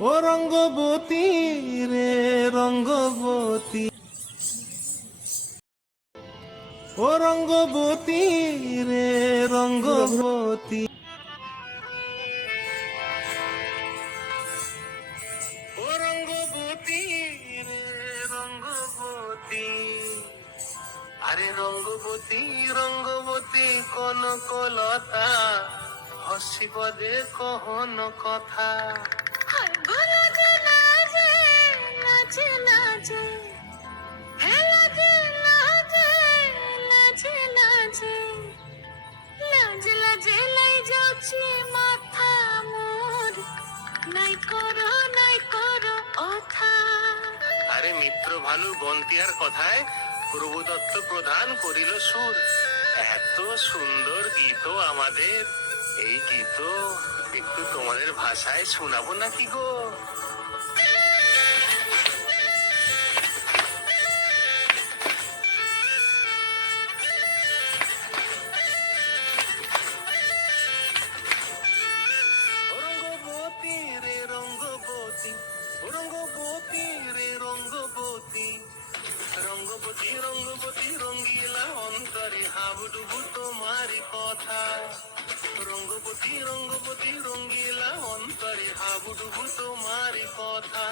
ও রঙ্গবতী রে রঙ্গবতী, ও রঙ্গবতী রে রঙ্গবতী, ও রঙ্গবতী রে রঙ্গবতী। আরে রঙ্গবতী রঙ্গবতী কনকলতা, হসিব দে কহন কথা। আরে মিত্র ভালু বন্তিয়ার কথায় প্রভুদত্ত প্রধান করিল সুর। এত সুন্দর গীত আমাদের, এই গীত একটু তোমাদের ভাষায় শোনাবো নাকি গো? রঙ্গবতী রে রঙ্গবতী, রঙ্গবতী রে রঙ্গবতী, রঙ্গবতী রঙ্গবতী রঙ্গিলা অন্তরে হাবুডুবু তোমারি কথা। রঙ্গবতী রঙ্গবতী রঙ্গিলা অন্তরে হাবুডুবু তোমারি কথা।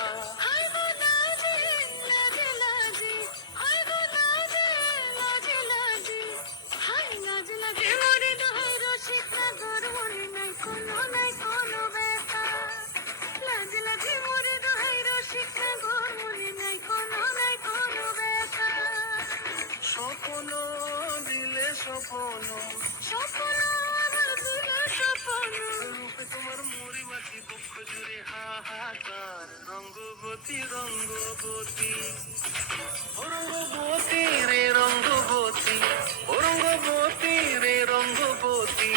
স্বপ্ন দিলে স্বপ্ন, রূপে তোমার মুড়ি মাটি পক্ষ জুড়ে হাহাকার। রঙ্গবতী রঙ্গবতী, ও রঙ্গবতী রে রঙ্গবতী, ও রঙ্গবতী রে রঙ্গবতী।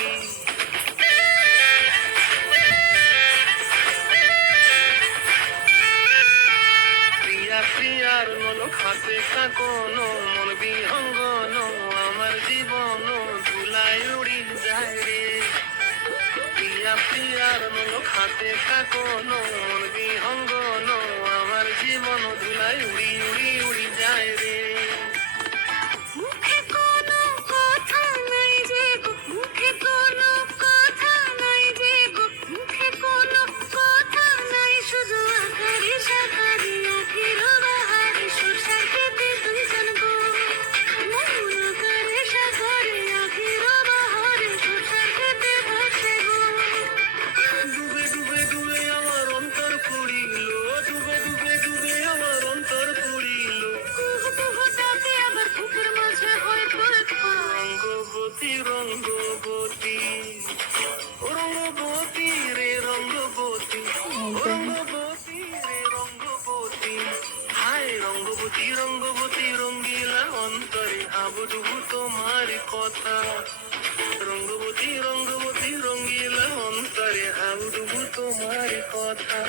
প্রিয়া প্রিয়ার নল খাতে কাকন, মন বিহঙ্গন আমার জীবন ধুলায় উড়ি যায় রে। প্রিয়া প্রিয়ার নল খাতে কাকন, মন বিহঙ্গন আমার জীবন ধুলায় উড়ি উড়ি উড়ি যায় রে। ডুবে ডুবে ডুবে আমার অন্তর পুড়িল, ডুবে ডুবে ডুবে আমার অন্তর পুড়িল। রঙ্গবতী রঙ্গবতী, ও রঙ্গবতী রে রঙ্গবতী, ও রঙ্গবতী রে রঙ্গবতী। হায় রঙ্গবতী রঙ্গবতী রঙ্গিলা অন্তরে হাবুডুবু তোমার কথা। রঙ্গবতী রঙ্গবতী রঙ্গিলা অন্তরে হাবুডুবু তোমার কথা।